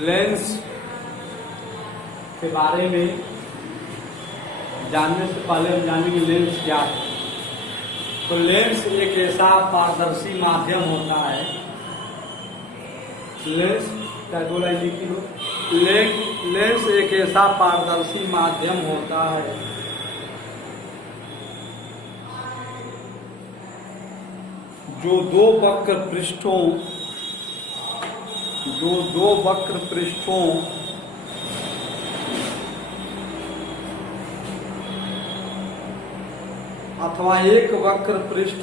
Lens के बारे में जानने से पहले हम जानेंगे लेंस क्या है। तो लेंस एक ऐसा पारदर्शी माध्यम होता है। लेंस क्या बोला लिखी हो? लेंस एक ऐसा पारदर्शी माध्यम होता है जो दो वक्र पृष्ठों अथवा एक वक्र पृष्ठ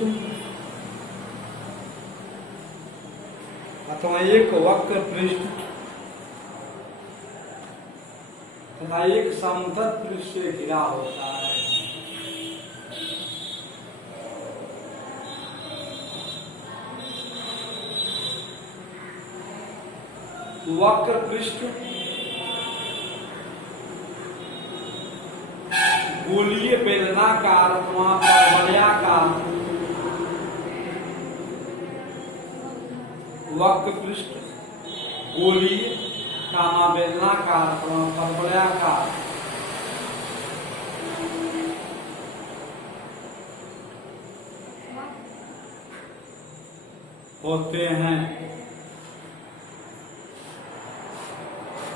तथा एक समतल पृष्ठ से घिरा होता है। वक्र पृष्ठ गोलीय बेलनाकार अथवा परवलयाकार वक्र पृष्ठ गोलीय बेलनाकार अथवा परवलयाकार होते हैं,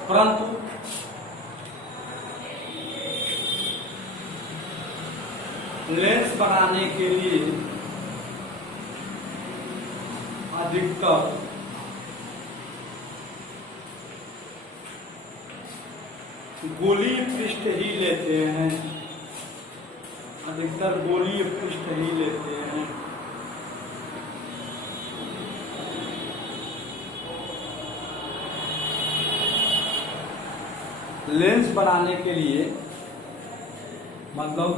परंतु लेंस बनाने के लिए अधिकतर गोलीय पृष्ठ ही लेते हैं। लेंस बनाने के लिए मतलब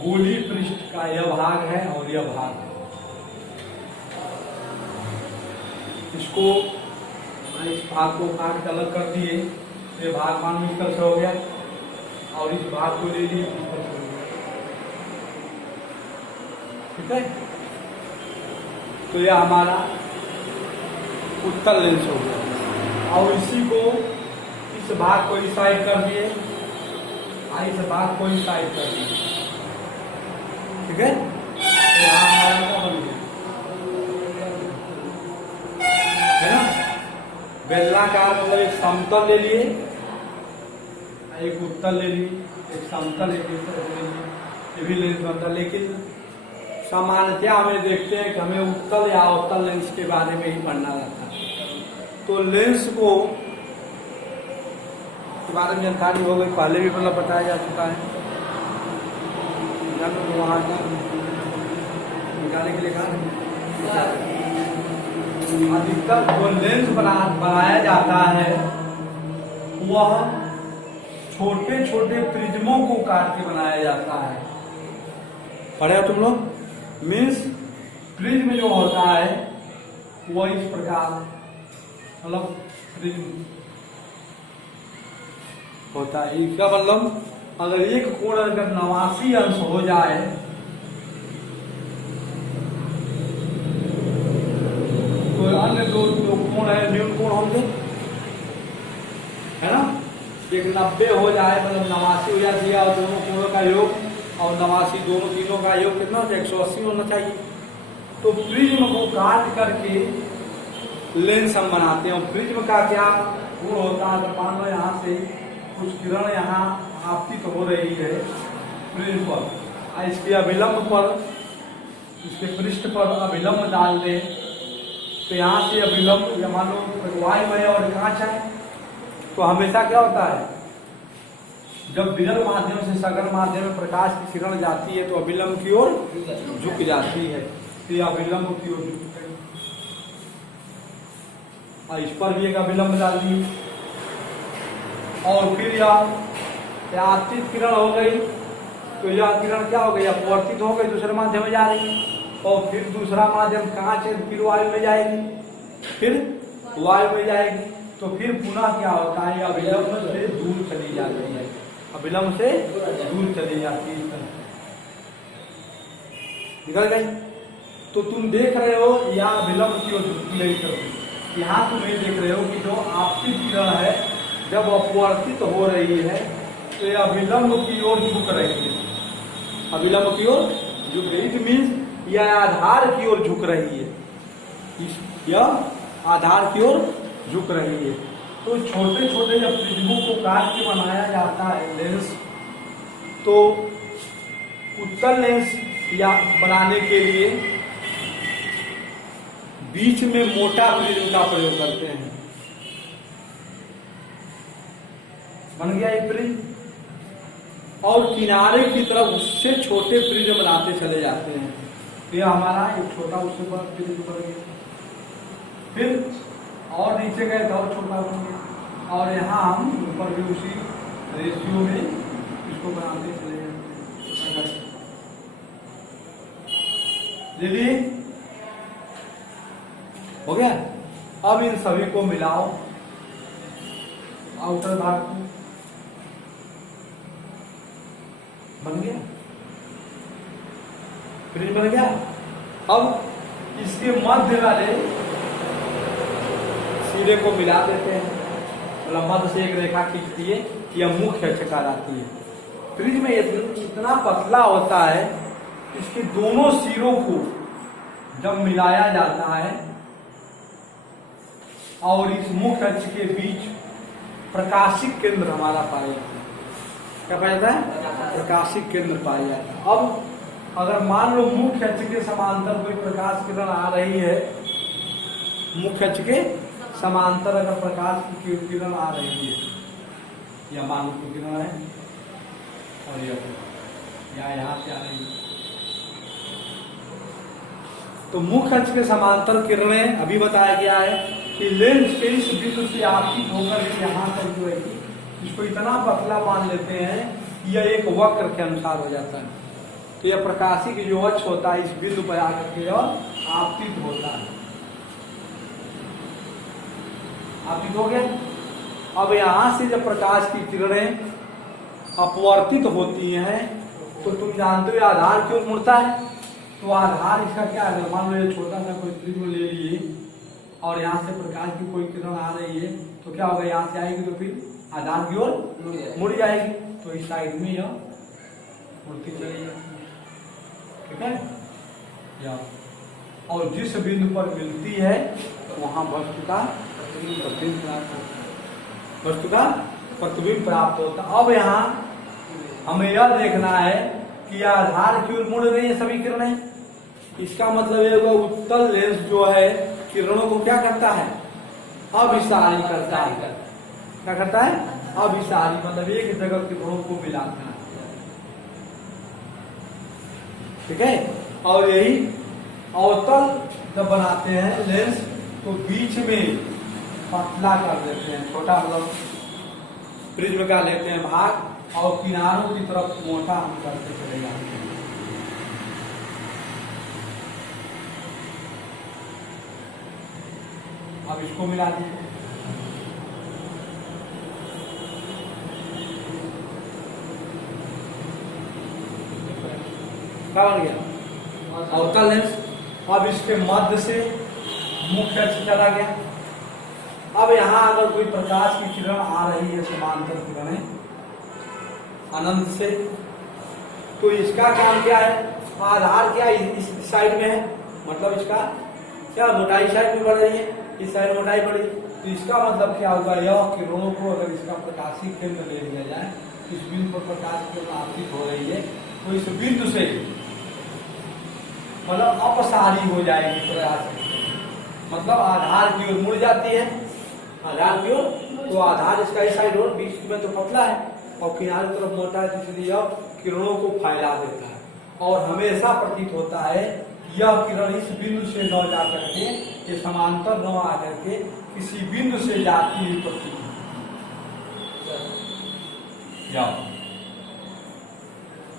गोलीय पृष्ठ का यह भाग है और यह भाग है। इसको इस भाग को काट कर अलग कर दिए, ये भाग मान मीटर से हो गया और इस भाग को ले लिए, ठीक है। तो यह हमारा उत्तल लेंस हो गया और इसी को इस भाग को इस साइड कर दिए, इस भाग को इस साइड कर दिए, ठीक है। तो यहाँ हमारा क्या बन गया है ना, बेलनाकार मतलब एक समतल ले लिए, एक उत्तल ले लिए, एक समतल एक उत्तल ले लिए, ये भी लेंस बनता। लेकिन सामान्यतया हमें देखते हैं कि हमें उत्तल या अवतल लेंस के बारे में ही पढ़ना रहता है। तो लेंस को के बारे में जानकारी हो गई, पहले भी मतलब बताया जा चुका है। वहाँ निकालने के लिए कहा अधिकतर जो लेंस बनाया जाता है वह छोटे छोटे प्रिज्मों को काट के बनाया जाता है। पढ़े तुम लोग? मीन्स प्रिज्म जो होता है वह इस प्रकार मतलब प्रिज्म होता है। इसका मतलब अगर एक कोण अगर 89 अंश हो जाए तो अन्य दो कोण है न्यून कोण होंगे, है ना। एक 90 हो जाए मतलब 89 हो जाती है और दोनों कोणों का योग और 89 दोनों तीनों का योग कितना होता है? 180 होना चाहिए। तो प्रिज्म को काट करके लेंस हम बनाते हैं। और प्रिज्म का क्या गुण होता है? तो मान लो यहाँ से कुछ किरण यहाँ आपतित हो रही है प्रिज्म पर, इसके अभिलंब पर, इसके पृष्ठ पर अभिलंब डाल दें तो यहाँ से अभिलंब या मान लो वायुमय और कांच है तो हमेशा क्या होता है, जब विरल माध्यम से सघन माध्यम में प्रकाश की किरण जाती है तो अभिलंब की ओर झुक जाती है, तो यह अभिलंब की ओर झुक गई। और इस पर भी एक अभिलंब डाल दिए और फिर यह आपतित किरण हो गई तो यह किरण क्या हो गई? अपवर्तित हो गई, दूसरे माध्यम में जा रही है और फिर दूसरा माध्यम कांच है, फिर वायु में जाएगी, फिर वायु में जाएगी तो फिर पुनः क्या होता है? अभिलंब से दूर चली जाती है, अभिलंब से दूर चली जाती है। निकल गई। तो तुम देख रहे हो या विलंब की ओर झुकती है करती। यहाँ तुम ये देख रहे हो कि जो आपतित किरण है जब अपवर्तित हो रही है तो यह विलंब की ओर झुक रही है, अविलंब की ओर झुक रही। इट मीन्स यह आधार की ओर झुक रही है, यह आधार की ओर झुक रही है। तो छोटे छोटे जब प्रिज्मों को काट के बनाया जाता है लेंस, तो उत्तल लेंस या बनाने के लिए बीच में मोटा प्रिज्म का प्रयोग करते हैं। बन गया एक प्रिज्म, और किनारे की तरफ उससे छोटे प्रिज्म बनाते चले जाते हैं। ये हमारा एक छोटा उससे बड़ा प्रिज्म बन गया, फिर और नीचे गए तो और छोटा बन गया, और यहाँ हम ऊपर भी उसी रेशियो में इसको बनाते चले जाते हैं। चलिए हो गया। अब इन सभी को मिलाओ, आउटर भाग को बन गया, प्रिज्म बन गया। अब इसके मध्य वाले सिरे को मिला देते हैं, मतलब मध्य से एक रेखा खींचती है कि यह मुख्य अक्ष कहलाती है। प्रिज्म में इतना पतला होता है, इसके दोनों सिरों को जब मिलाया जाता है और इस मुख्य अक्ष के बीच प्रकाशिक केंद्र हमारा पाया जाता है। क्या पाया जाता है? प्रकाशिक केंद्र पाया जाता है। अब अगर मान लो मुख्य अक्ष के समांतर कोई प्रकाश किरण आ रही है, मुख्य अक्ष के समांतर अगर प्रकाश की किरण आ रही है, या मान लो कोई किरण है और या यहाँ से आ रही है, तो मुख्य अक्ष के समांतर किरणें अभी बताया गया है कि लेंस के इस बिंदु से आपतित होकर यहाँ तक जो है इसको इतना पतला मान लेते हैं कि यह एक वक्र के अनुसार हो जाता है। तो यह प्रकाशिक जो अक्ष होता है इस बिंदु पर आकर के आपतित होता है, आपतित हो गया। अब यहाँ से जब प्रकाश की किरणें अपवर्तित होती हैं तो तुम जानते हो आधार की ओर मुड़ता है। तो आधार इसका क्या है? मान लो ये छोटा सा कोई प्रिज्म ले लिए और यहाँ से प्रकाश की कोई किरण आ रही है, तो क्या होगा? यहाँ से आएगी तो फिर आधार की ओर मुड़ जाएगी, तो इस साइड में यह मुड़ती चली जाती है, ठीक है। या और जिस बिंदु पर मिलती है वहां वस्तु का प्रतिबिंब प्राप्त होता है, वस्तु का प्रतिबिंब प्राप्त होता है। अब यहाँ हमें यह देखना है कि आधार की ओर मुड़ रही है सभी किरणें। इसका मतलब ये होगा उत्तल लेंस जो है किरणों को क्या करता है? अभिसारी करता है। क्या करता है? अभिसारी, मतलब एक जगह किरणों को मिलाता है, ठीक है। और यही अवतल जब बनाते हैं लेंस तो बीच में पतला कर देते हैं, छोटा मतलब प्रिज्म का लेते हैं भाग और किनारों की तरफ मोटा हम करते चले जाते हैं। अब इसको मिला दिए, क्या बन गया? अवतल लेंस। अब इसके मध्य से मुख्य अक्ष चला गया। अब यहाँ अगर कोई प्रकाश की किरण आ रही है, समांतर किरणें अनंत से, तो इसका काम क्या है? आधार क्या इस साइड में है, मतलब इसका क्या मोटाई साइड में बढ़ रही है, इस साइड मोटाई बढ़ी, तो इसका मतलब क्या होगा? यह किरणों को अगर इसका प्रकाशीय केंद्र ले लिया जाए, इस बिंदु पर प्रकाश किरण आपतित हो रही है, तो इस बिंदु से मतलब अपसारी हो जाएगी प्रकाश, मतलब आधार की ओर मुड़ जाती है, आधार की ओर। तो आधार इसका इस साइड और बीच में तो पतला है और किनारे तरफ मोटा है, इसलिए यह किरणों को फैला देता है और हमेशा प्रतीत होता है कि यह किरण इस बिंदु से न जा करके, ये समांतर न आकर के किसी बिंदु से जाती हुई प्रतीत होती,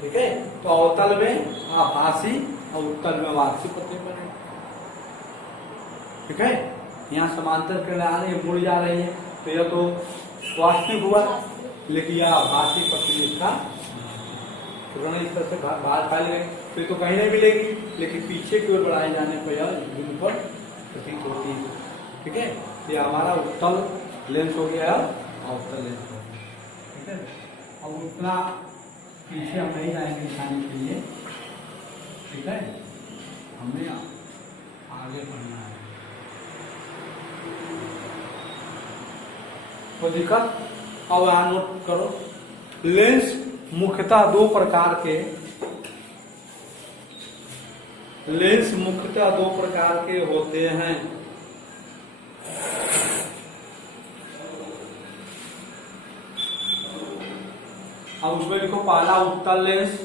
ठीक है। तो अवतल में आभासी और उत्तल में वार्षिक प्रतिबिंब बने, ठीक है। यहाँ समांतर किरण आ रही है, मुड़ जा रही है, तो यह तो वास्तविक हुआ, लेकिन यह आभासी प्रतिबिंब का किरण इस तरह से बाहर फैल गई, फिर तो कहीं नहीं मिलेगी, लेकिन पीछे की ओर बढ़ाए जाने पर यह बिंदु पर प्रतीत होती है। ठीक है, ये हमारा उत्तल लेंस हो गया, अवतल लेंस हो गया। ठीक है, अब उतना पीछे हम नहीं जाएंगे दिखाने के लिए। ठीक है, हमें आगे बढ़ना है। तो दिक्कत, अब यहाँ नोट करो, लेंस मुख्यतः दो प्रकार के, लेंस मुख्यतः दो प्रकार के होते हैं। अब उसमें लिखो, पहला उत्तल लेंस,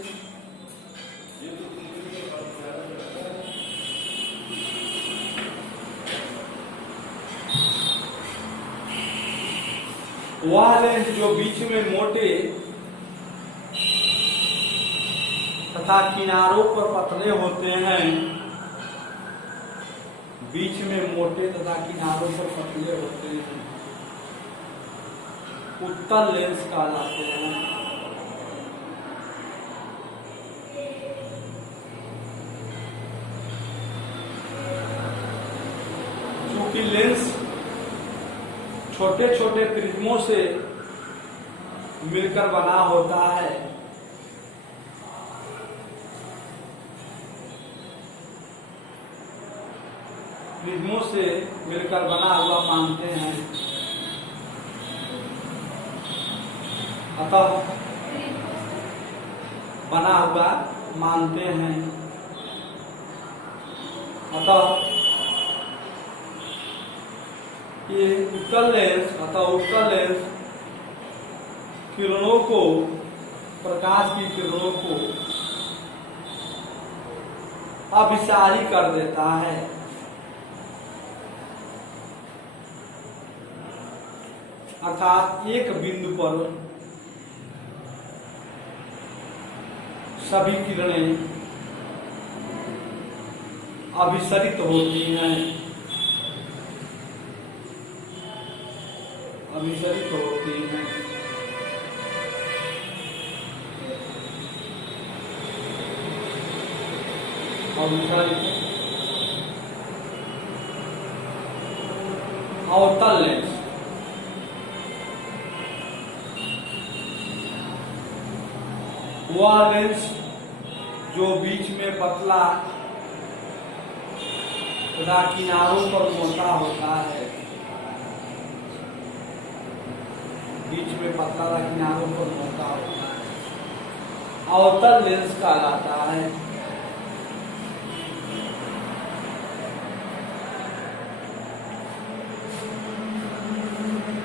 वह लेंस जो बीच में मोटे तथा किनारों पर पतले होते हैं, बीच में मोटे तथा किनारों पर पतले होते हैं, उत्तल लेंस कहलाते हैं। चूंकि लेंस छोटे छोटे प्रिज्मों से मिलकर बना होता है, प्रिज्मों से मिलकर बना हुआ मानते हैं, अतः बना हुआ मानते हैं, अतः ये उत्तल लेंस, अतः उत्तल लेंस किरणों को, प्रकाश की किरणों को अभिसारी कर देता है। अर्थात एक बिंदु पर सभी किरणें अभिसरित होती हैं, अभिसरित होती हैं। अवतल लेंस, वह लेंस जो बीच में पतला तथा किनारों पर मोटा होता है, बीच में पतला तथा किनारों पर मोटा होता है, अवतल लेंस कहलाता है।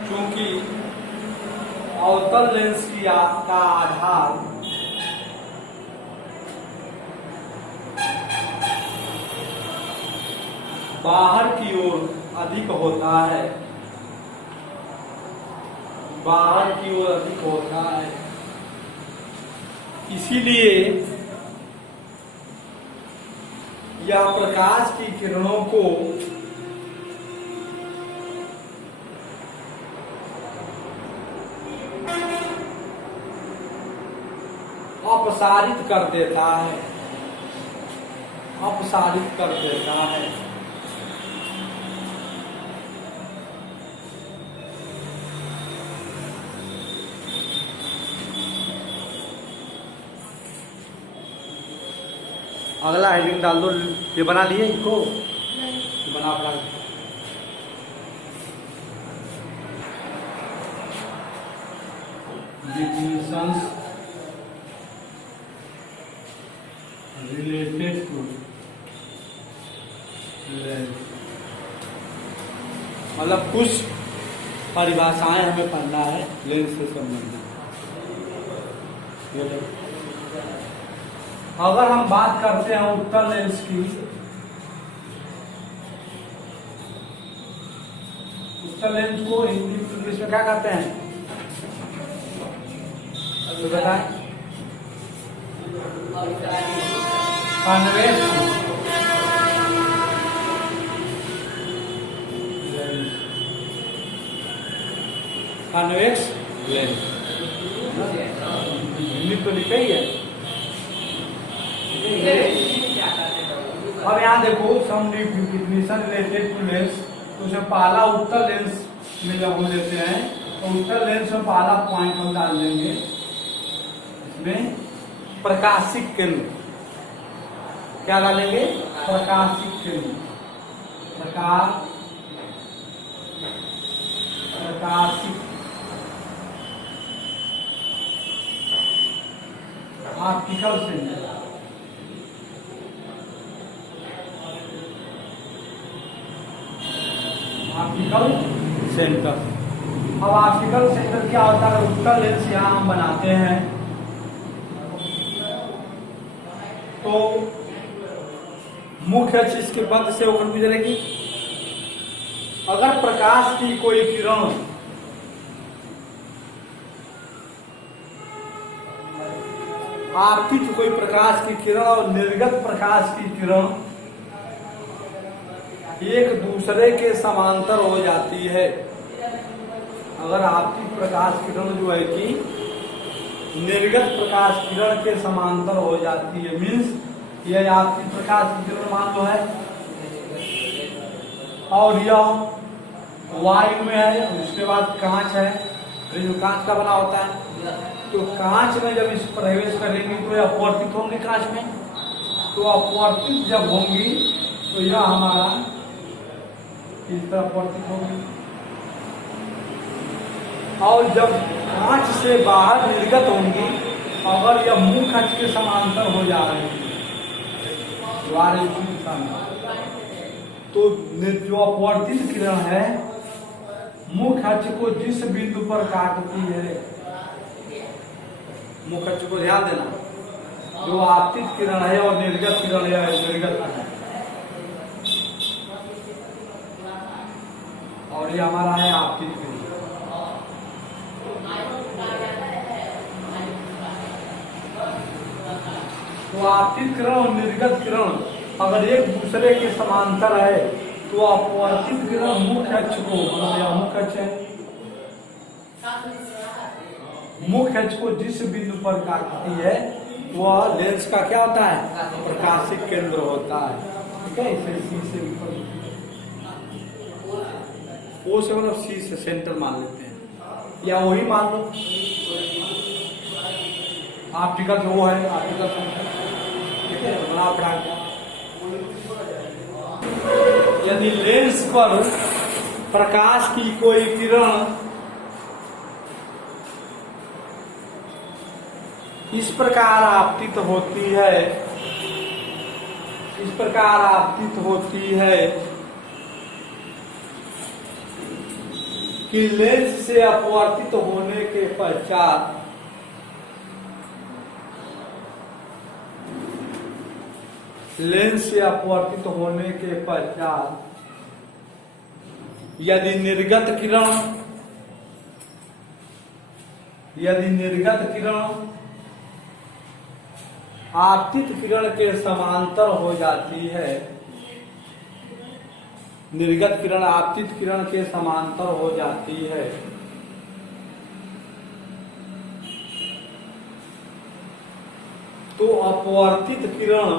क्योंकि अवतल लेंस का आधार बाहर की ओर अधिक होता है, बाहर की ओर अधिक होता है, इसीलिए यह प्रकाश की किरणों को अपसारित कर देता है, अपसारित कर देता है। अगला हेडिंग डाल दो, ये बना लिए इसको, बना पड़ा definitions related to lens, मतलब कुछ परिभाषाएं हमें पढ़ना है लेंस से संबंधित। अगर हम बात करते हैं उत्तल लेंस की, उत्तल लेंस को हिंदी इंग्लिश में क्या कहते हैं तो बताएं? Convex lens, convex lens, Hindi तो लिखा ही है। यहाँ देखो सम डिफिनेशन रिलेटेड टू लेंस, तो उसमें पहला उत्तर लेंस में जब हम लेते हैं तो उत्तर लेंस में पहला पॉइंट हम डाल देंगे इसमें प्रकाशिक केंद्र। क्या डालेंगे? प्रकाशिक केंद्र। प्रकाशिक ऑप्टिकल सेंटर। Optical centre. अब ऑप्टिकल सेंटर क्या होता है? उत्तर लेंस यहाँ हम बनाते हैं तो मुख्य अक्ष इसके बंद से होकर गुजरेगी। अगर प्रकाश की कोई किरण आपतित कोई प्रकाश की किरण और निर्गत प्रकाश की किरण एक दूसरे के समांतर हो जाती है, अगर आपतित प्रकाश किरण जो है कि निर्गत प्रकाश किरण के समांतर हो जाती है, मीन्स यह आपतित प्रकाश की किरण मान लो है और यह वायु में है, उसके बाद कांच है, जो कांच का बना होता है, तो कांच में जब इस प्रवेश करेंगी तो यह अपवर्तित होंगी कांच में, तो अपवर्तित जब होंगी तो यह हमारा इस तरह अपवर्तित होगी और जब कांच से बाहर निर्गत होंगी, अगर यह मुख्य अक्ष के समांतर हो जा रही है तो जो अपवर्तित किरण है मुख्य अक्ष को जिस बिंदु पर काटती है, मुख्य अक्ष को ध्यान देना, जो आपतित किरण है और निर्गत किरण है, निर्गत है और ये हमारा है आपतित किरण। तो आपतित किरण और निर्गत किरण अगर एक दूसरे के समांतर है तो अपवर्तित किरण मुख्य अक्ष को, मुख्य अक्ष है, मुख्य अक्ष को जिस बिंदु पर काटती है वह लेंस का क्या होता है? प्रकाशिक केंद्र होता है। ठीक है, इसे सी से ओ से मतलब सी से सेंटर मान लेते हैं या वही मान लो ऑप्टिकल जो वो है ऑप्टिकल सेंटर। ठीक है, बना पढ़ा यदि लेंस पर प्रकाश की कोई किरण इस प्रकार आपतित होती है, इस प्रकार आपतित होती है कि लेंस से अपवर्तित होने के पश्चात लेंस से अपवर्तित होने के पश्चात यदि निर्गत किरण आपतित किरण के समांतर हो जाती है, निर्गत किरण आपतित किरण के समांतर हो जाती है, तो अपवर्तित किरण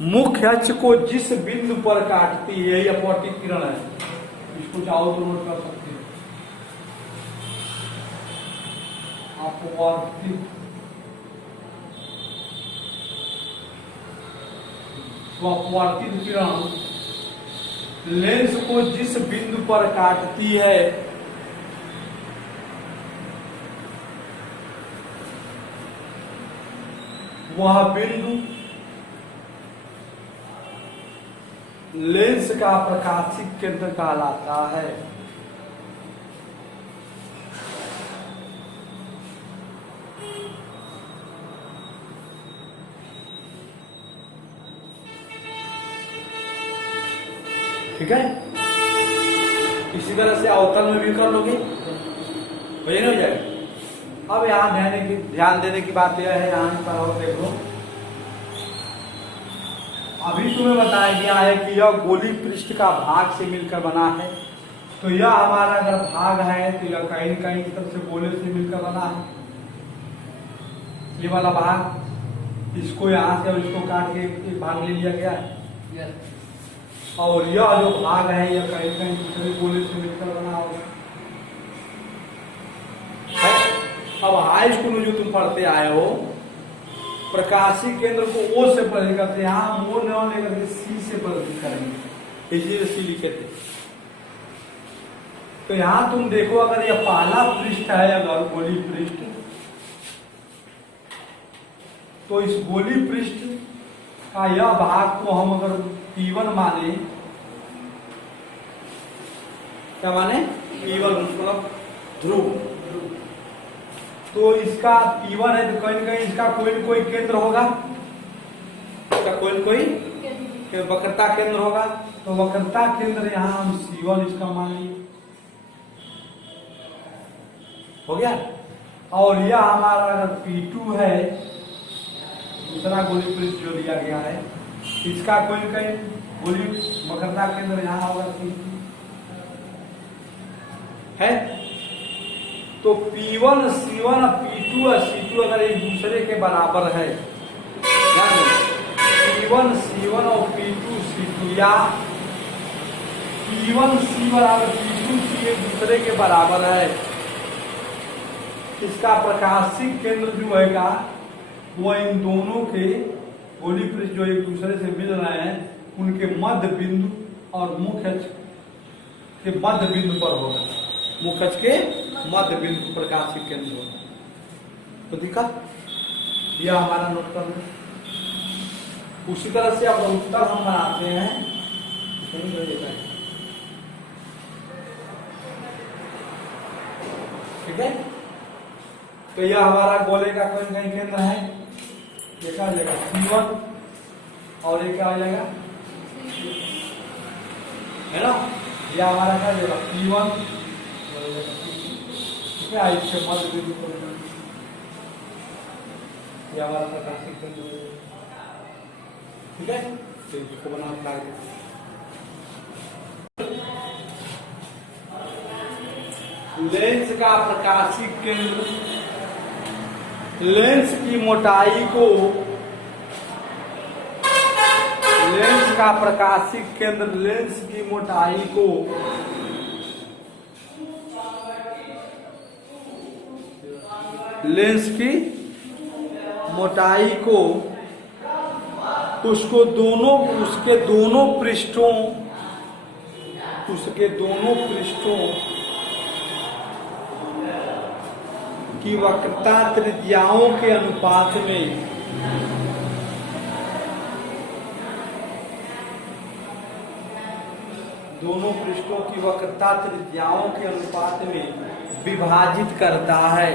मुख्य अक्ष को जिस बिंदु पर काटती है, यह अपवर्तित किरण है, इसको चाहो तो नोट कर सकते हैं। अपवर्तित किरण लेंस को जिस बिंदु पर काटती है वह बिंदु लेंस का प्रकाशिक केंद्र कहलाता है। ठीक है, इसी तरह से अवतल में भी कर लोगे, वही नहीं हो जाएगा। अब यहाँ ध्यान देने की बात यह है, यहाँ पर और देख लो अभी तुम्हें बताया गया है कि यह गोली पृष्ठ का भाग से मिलकर बना है। तो यह हमारा अगर भाग है तो यह कहीं न कहीं इस तरह से गोले से मिलकर बना है। ये वाला भाग, इसको यहाँ से और इसको काट के एक भाग ले लिया गया है। और यह जो भाग है यह कहीं न कहीं दूसरे गोले से मिलकर बना होगा। अब हाई स्कूल में जो तुम पढ़ते आए हो, प्रकाशीय केंद्र को ओ से प्रदर्शित करते हैं, यहाँ ओ न लेकर के सी से प्रदर्शित करेंगे, इसलिए सी लिखे थे। तो यहाँ तुम देखो, अगर यह पहला पृष्ठ है, अगर गोली पृष्ठ, तो इस गोली पृष्ठ का यह भाग को हम अगर P1 माने, क्या माने? P1 मतलब ध्रुव। तो इसका P1 है तो कहीं न कहीं इसका कोई न कोई केंद्र होगा, इसका कोई न कोई वक्रता केंद्र होगा। तो वक्रता केंद्र यहाँ हम C1 इसका मान लिए, हो गया। और यह हमारा अगर P2 है, दूसरा गोली पृष्ठ जो लिया गया है, इसका कोई न कहीं गोली वक्रता केंद्र यहाँ होगा है। तो P1 C1 P2 और C2 अगर एक दूसरे के बराबर है, P1 C1 और P2 C2, या P1 C बराबर P2 C एक दूसरे के बराबर है, इसका प्रकाशीय केंद्र जो है वो इन दोनों के गोली पृष्ठ जो एक दूसरे से मिल रहे हैं उनके मध्य बिंदु और मुख्य अक्ष के मध्य बिंदु पर होगा। मुख्य अक्ष के मध्य बिंदु प्रकाशीय केंद्र होगा। तो दिखा, यह हमारा नोट कर लो। उसी तरह से अब उत्तर हम बनाते हैं। ठीक है, तो यह हमारा गोले का कोई कहीं केंद्र है, देखा जाएगा C1 और ये क्या हो जाएगा, है ना। यह हमारा क्या जाएगा P1, ठीक है, इसके मध्य बिंदु पर यह हमारा प्रकाशीय केंद्र, ठीक है। तो इसको बना लेंस का प्रकाशीय केंद्र, लेंस की मोटाई को, लेंस का प्रकाशीय केंद्र लेंस की मोटाई को लेंस की मोटाई को उसके दोनों पृष्ठों की वक्रता त्रिज्याओं के अनुपात में दोनों पृष्ठों की वक्रता त्रिज्याओं के अनुपात में विभाजित करता है।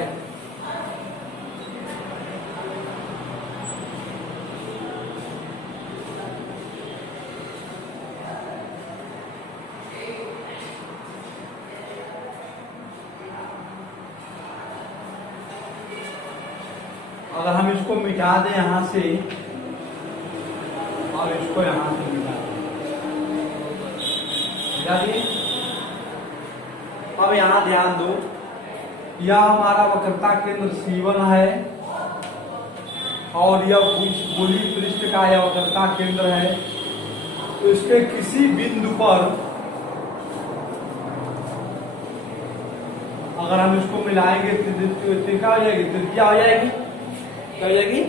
अगर हम इसको मिटा दें यहाँ से और इसको यहाँ से मिटा दिए, अब यहाँ ध्यान दो, यह हमारा वक्रता केंद्र C1 है और यह गोली पृष्ठ का यह वक्रता केंद्र है। तो इसके किसी बिंदु पर अगर हम इसको मिलाएंगे तो क्या हो जाएगी, त्रिज्या हो जाएगी, क्या हो जाएगी,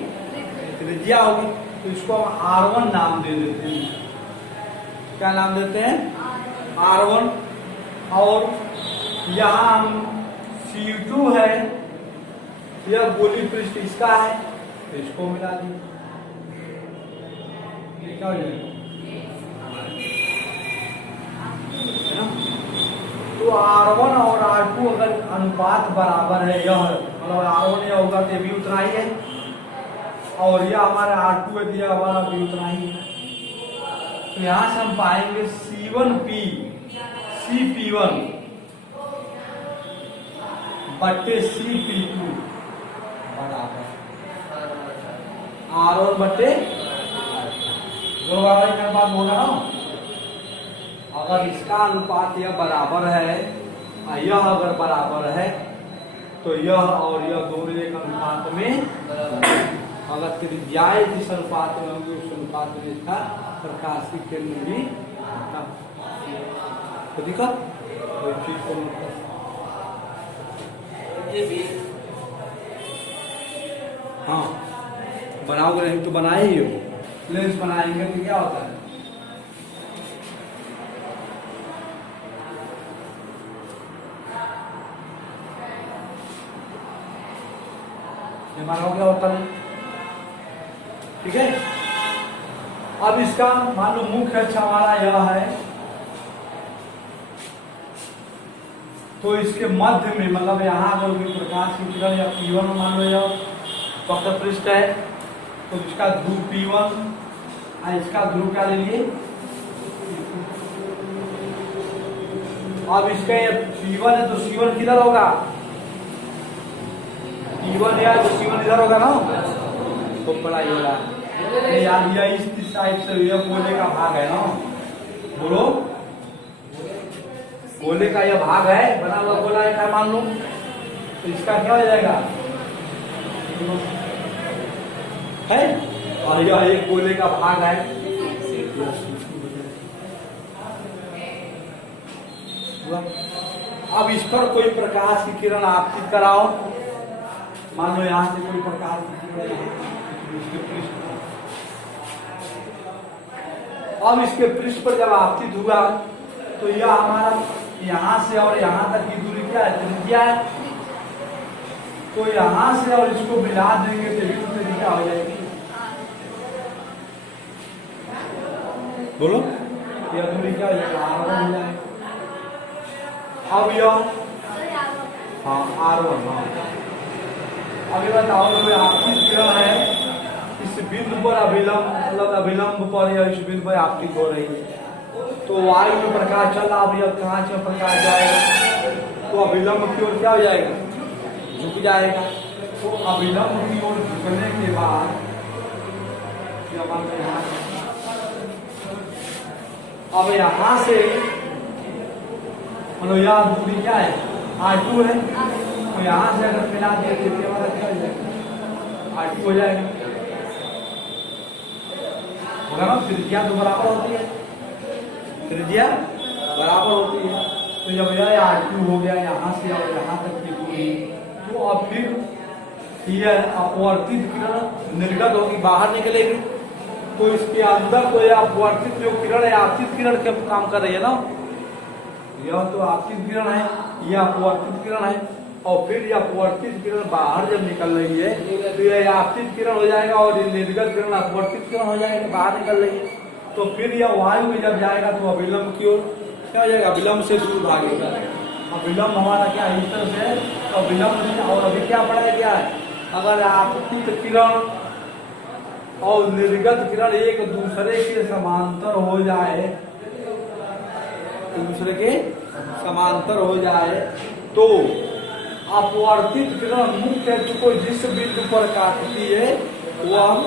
त्रिज्या होगी। तो इसको हम R1 नाम दे देते हैं। क्या नाम देते हैं, R1। और यहाँ हम C2 है, यह गोली पृष्ठ इसका है, तो इसको मिला दिए, क्या हो जाएगा, है ना। तो R1 और R2 अगर अनुपात बराबर है, यह मतलब R1 यह होगा तो भी उतना ही है, और यह हमारा R2 है तो यह हमारा भी उतना ही है। तो यहाँ से हम पाएंगे C1P CP1 बट्टे CP2 बराबर R1 बट्टे दोनों बराबर का अनुपात होगा ना। अगर इसका अनुपात यह बराबर है और यह अगर बराबर है तो यह और यह दोनों एक अनुपात में, अगर त्रिज्याएं जिस अनुपात में होंगे उस अनुपात में इसका प्रकाशीय केंद्र भी तो दिखा कोई चीज को हाँ बनाओगे नहीं तो बनाए ही हो। लेंस बनाएंगे तो क्या होता है, हमारा क्या होता है, ठीक है। अब इसका मान लो मुख्य अक्ष हमारा यह है, तो इसके मध्य में मतलब यहाँ अगर कोई प्रकाश की किरण या P1 मान लो यह वक्र पृष्ठ है तो इसका ध्रुव P1 और इसका ध्रुव क्या ले लिए, अब इसका ये P1 है तो C1 किधर होगा, P1 है तो C1 इधर होगा ना, तो पढ़ाई हो रहा है यार। यह इस साइड से यह गोले का भाग है ना, बोलो गोले का यह भाग है, बना हुआ गोला है मान लो, तो इसका क्या हो जाएगा है, और यह एक गोले का भाग है। अब इस पर कोई प्रकाश की किरण आपतित कराओ, मान लो यहां से कोई प्रकाश की किरण, अब इसके पृष्ठ पर जब आपतित हुआ तो यह हमारा यहां से और यहां तक की दूरी क्या है, त्रिज्या है, तो यहां से और इसको मिला देंगे तो भी त्रिज्या हो जाएगी, बोलो यह दूरी क्या हो जाएगा, R1 हो जाएगा। अब यह हाँ R1, हाँ अब ये बताओ जो आपतित किरण है इस बिंदु पर अभिलंब मतलब अभिलंब पर या इस बिंदु पर आपतित हो रही है, तो वायु में प्रकाश चल, अब यह कांच में प्रकाश जाएगा तो अभिलंब की ओर क्या हो जाएगा, झुक जाएगा। तो अभिलंब की ओर झुकने के बाद अब यहां से मतलब यह दूरी क्या है R2 है, तो यहां से अगर मिला दिया तो क्या हो जाएगा, R2 हो जाएगा, होगा ना। त्रिज्या तो बराबर होती है, त्रिज्या बराबर होती है, तो जब यह R2 हो गया यहाँ से और यहाँ तक की दूरी, तो अब फिर यह अपवर्तित किरण निर्गत होगी, बाहर निकलेगी, तो इसके अंदर तो यह अपवर्तित जो किरण है आपतित किरण के काम कर रही है ना, यह तो आपतित किरण है, यह अपवर्तित किरण है, और फिर यह अपवर्तित किरण बाहर जब निकल रही है तो यह आपतित किरण हो जाएगा और निर्गत किरण अपवर्तित किरण हो जाएगा, बाहर निकल रही है, तो फिर यह वायु में जब जाएगा तो अभिलंब की ओर क्या हो जाएगा, अभिलंब से दूर भागेगा। अभिलंब हमारा क्या इस तरह से, तो अभिलंब और अभी क्या पढ़ा क्या है, अगर आपतित किरण और निर्गत किरण एक दूसरे के समांतर हो जाए, एक दूसरे के समांतर हो जाए तो अपवर्तित किरण मुख्य अक्ष को जिस बिंदु पर काटती है वह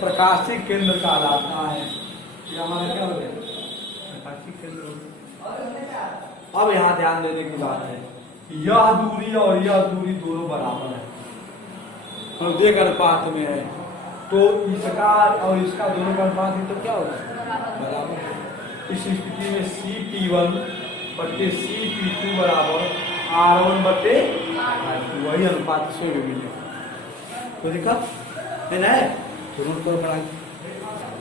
प्रकाशीय केंद्र कहलाता है। ये हमारा क्या हो गया, प्रकाशीय केंद्र। अब यहाँ ध्यान देने की बात है, यह दूरी और यह दूरी दोनों बराबर है, और देख अनुपात में है, तो इसका और इसका दोनों का अनुपात है तो क्या होगा, बराबर। इस स्थिति में CP1 बटे CP2 बराबर R1 बटे R2, वही अनुपात से भी मिलेगा, तो देखा है ना, दोनों को बढ़ा,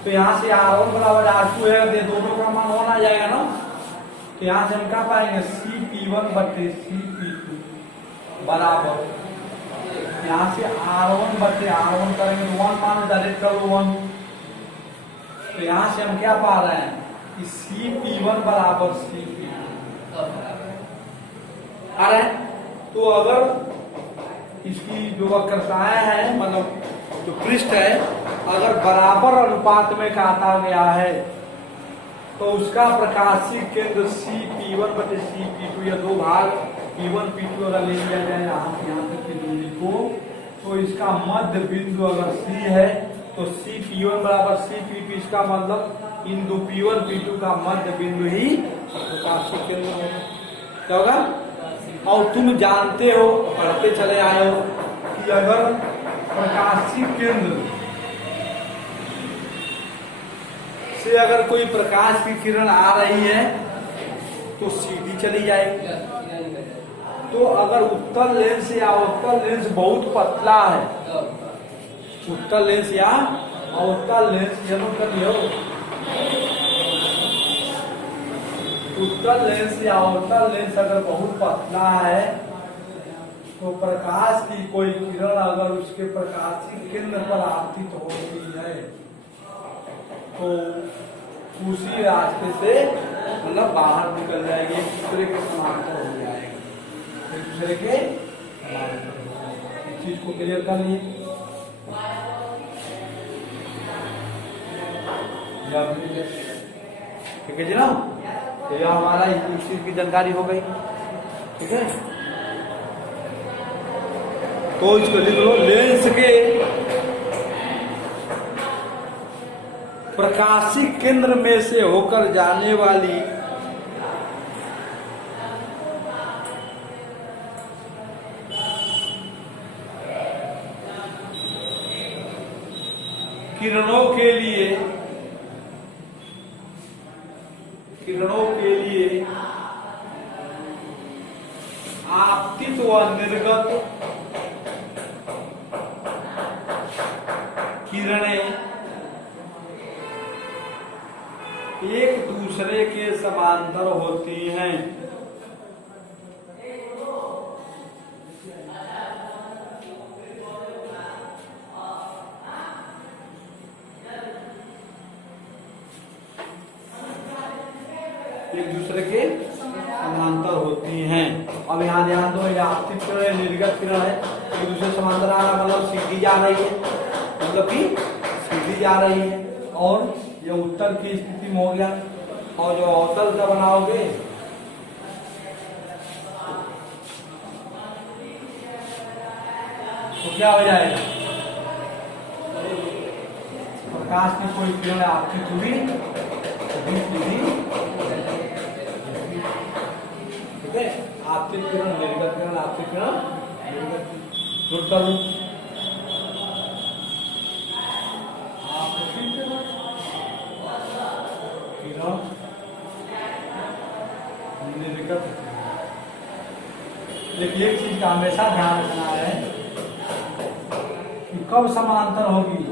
तो यहाँ से R1 बराबर R2 है, तो दोनों का मान होना जाएगा ना, तो यहाँ से हम क्या पाएंगे CP1 बटे CP2 बराबर, यहाँ से R1 बटे R1 करेंगे तो 1 मान डायरेक्ट कर लो 1, तो यहाँ से हम क्या पा रहे हैं कि CP1 बराबर CP2 आ रहा है। तो अगर इसकी जो वक्रताएं हैं मतलब जो पृष्ठ है अगर बराबर अनुपात में काटा गया है तो उसका प्रकाशीय केंद्र CP1 बटे CP2 या दो भाग P1 P2 अगर ले लिया जाए यहाँ से यहाँ तक की दूरी को, तो इसका मध्य बिंदु अगर C है तो CP1 बराबर CP2, इसका मतलब इन दो P1 P2 का मध्य बिंदु ही प्रकाशिक केंद्र होगा। क्या होगा? और तुम जानते हो, पढ़ते चले आए हो कि अगर प्रकाशिक केंद्र से अगर कोई प्रकाश की किरण आ रही है तो सीधी चली जाएगी। तो अगर उत्तल लेंस या अवतल लेंस बहुत पतला है, उत्तल लेंस या अवतल लेंस, ये नोट कर लियो, उत्तल लेंस या अवतल लेंस अगर बहुत पतला है तो प्रकाश की कोई किरण अगर उसके प्रकाशिक केंद्र पर आपतित होती है तो उसी रास्ते से मतलब बाहर निकल जाएगी, एक दूसरे के समांतर हो जाएगा, एक दूसरे के इस चीज को क्लियर कर लिए। ठीक है जी ना, तो यह हमारा इस चीज की जानकारी हो गई। ठीक है, तो इसको लिख लो, लेंस के प्रकाशिक केंद्र में से होकर जाने वाली किरणों के लिए आपतित व निर्गत किरणें एक दूसरे के समांतर होती हैं। एक दूसरे के समांतर होती हैं। अब यहाँ ध्यान दो, ये आपतित किरण है, निर्गत किरण है, एक दूसरे समांतर आ रहा मतलब सीधी जा रही है, मतलब कि सीधी जा रही है। और ये उत्तर की स्थिति में हो गया, और जो अवतल का बनाओगे तो क्या हो जाएगा? प्रकाश की कोई किरण आपतित हुई, ठीक है, आपतित किरण, निर्गत किरण, आपतित किरण, निर्गत किरण, निर्गत। लेकिन एक चीज का हमेशा ध्यान रखना है कि कब समांतर होगी,